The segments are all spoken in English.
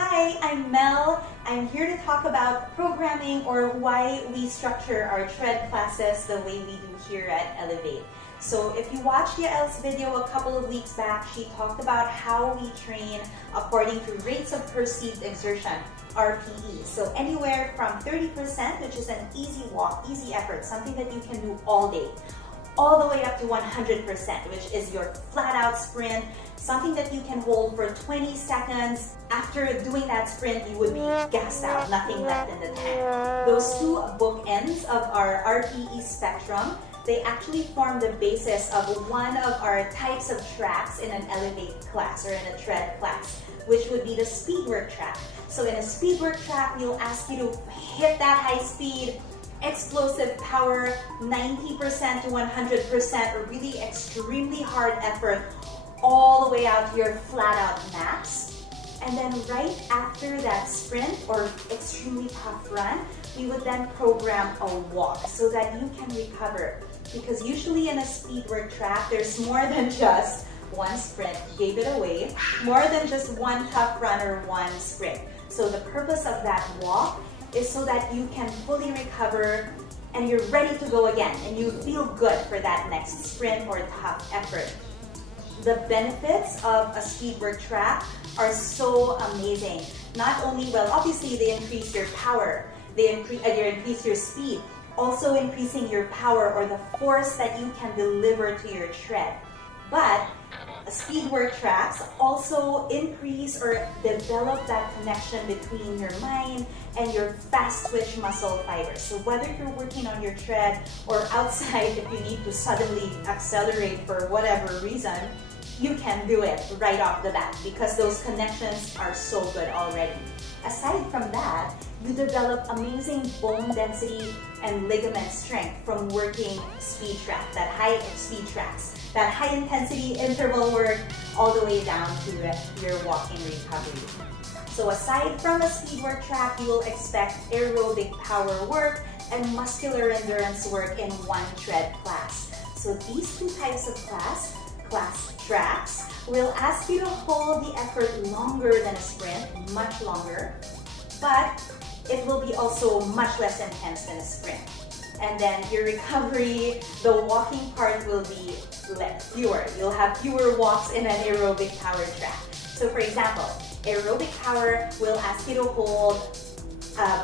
Hi, I'm Mel. I'm here to talk about programming or why we structure our tread classes the way we do here at Elevate. So if you watched Yael's video a couple of weeks back, she talked about how we train according to rates of perceived exertion, RPE. So anywhere from 30%, which is an easy walk, easy effort, something that you can do all day, all the way up to 100%, which is your flat out sprint, something that you can hold for 20 seconds. After doing that sprint, you would be gassed out, nothing left in the tank. Those two bookends of our RPE spectrum, they actually form the basis of one of our types of tracks in an Elevate class or in a tread class, which would be the speed work track. So in a speed work track, we'll ask you to hit that high speed, explosive power, 90% to 100%, or really extremely hard effort, all the way out to your flat out max. And then right after that sprint or extremely tough run, we would then program a walk so that you can recover. Because usually in a speed work track, there's more than just one sprint, gave it away, more than just one tough run or one sprint. So the purpose of that walk is so that you can fully recover and you're ready to go again and you feel good for that next sprint or tough effort. The benefits of a speed work track are so amazing. Not only, well, obviously they increase your power, they increase your speed, also increasing your power or the force that you can deliver to your tread. But speed work tracks also increase or develop that connection between your mind and your fast twitch muscle fibers. So whether you're working on your tread or outside, if you need to suddenly accelerate for whatever reason, you can do it right off the bat because those connections are so good already. Aside from that, you develop amazing bone density and ligament strength from working speed track, that high speed tracks, that high intensity interval work, all the way down to your walking recovery. So aside from a speed work track, you will expect aerobic power work and muscular endurance work in one tread class. So these two types of class tracks will ask you to hold the effort longer than a sprint, much longer, but it will be also much less intense than a sprint. And then your recovery, the walking part will be fewer. You'll have fewer walks in an aerobic power track. So for example, aerobic power will ask you to hold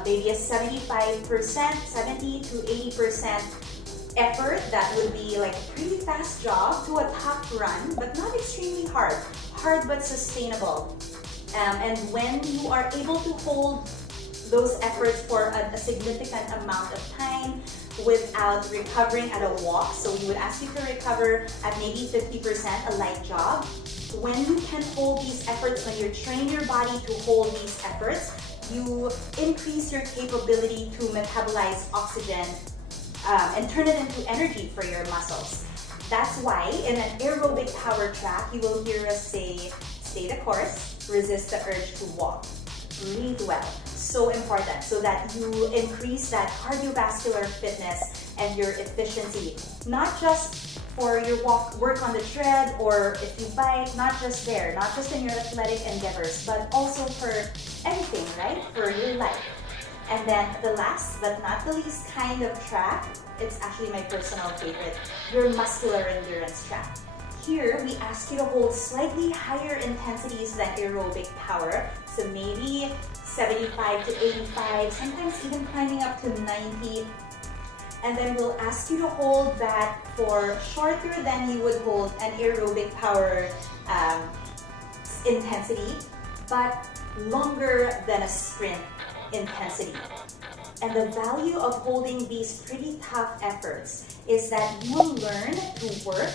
maybe a 75%, 70 to 80% effort. That would be like a pretty fast jog to a tough run, but not extremely hard but sustainable. And when you are able to hold those efforts for a significant amount of time without recovering at a walk, so we would ask you to recover at maybe 50% a light jog. When you can hold these efforts, when you train your body to hold these efforts, you increase your capability to metabolize oxygen and turn it into energy for your muscles. That's why in an aerobic power track, you will hear us say, stay the course, resist the urge to walk. Breathe well. So important, so that you increase that cardiovascular fitness and your efficiency, not just for your work on the tread or if you bike, not just there, not just in your athletic endeavors, but also for anything, right? For your life. And then the last but not the least kind of track, it's actually my personal favorite, your muscular endurance track. Here, we ask you to hold slightly higher intensities than aerobic power, so maybe 75 to 85, sometimes even climbing up to 90. And then we'll ask you to hold that for shorter than you would hold an aerobic power intensity, but longer than a sprint intensity. And the value of holding these pretty tough efforts is that you learn to work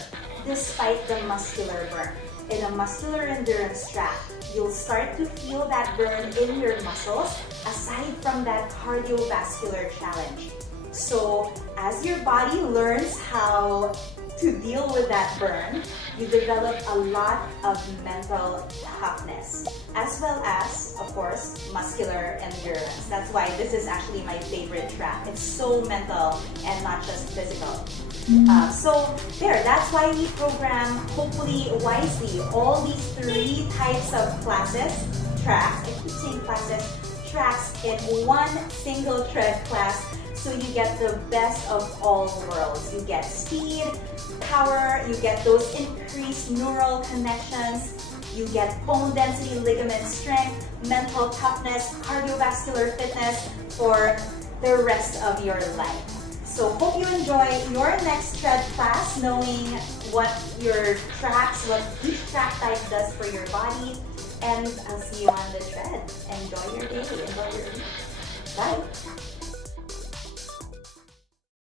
despite the muscular burn. In a muscular endurance track, you'll start to feel that burn in your muscles aside from that cardiovascular challenge. So as your body learns how to deal with that burn, you develop a lot of mental toughness, as well as, of course, muscular endurance. That's why this is actually my favorite track. It's so mental and not just physical. So there, that's why we program, hopefully wisely, all these three types of classes tracks, I keep saying classes, tracks in one single tread class, so you get the best of all worlds. You get speed, power, you get those increased neural connections, you get bone density, ligament strength, mental toughness, cardiovascular fitness for the rest of your life. So hope you enjoy your next tread class, knowing what your tracks, what each track type does for your body. And I'll see you on the tread. Enjoy your day, enjoy your week. Bye.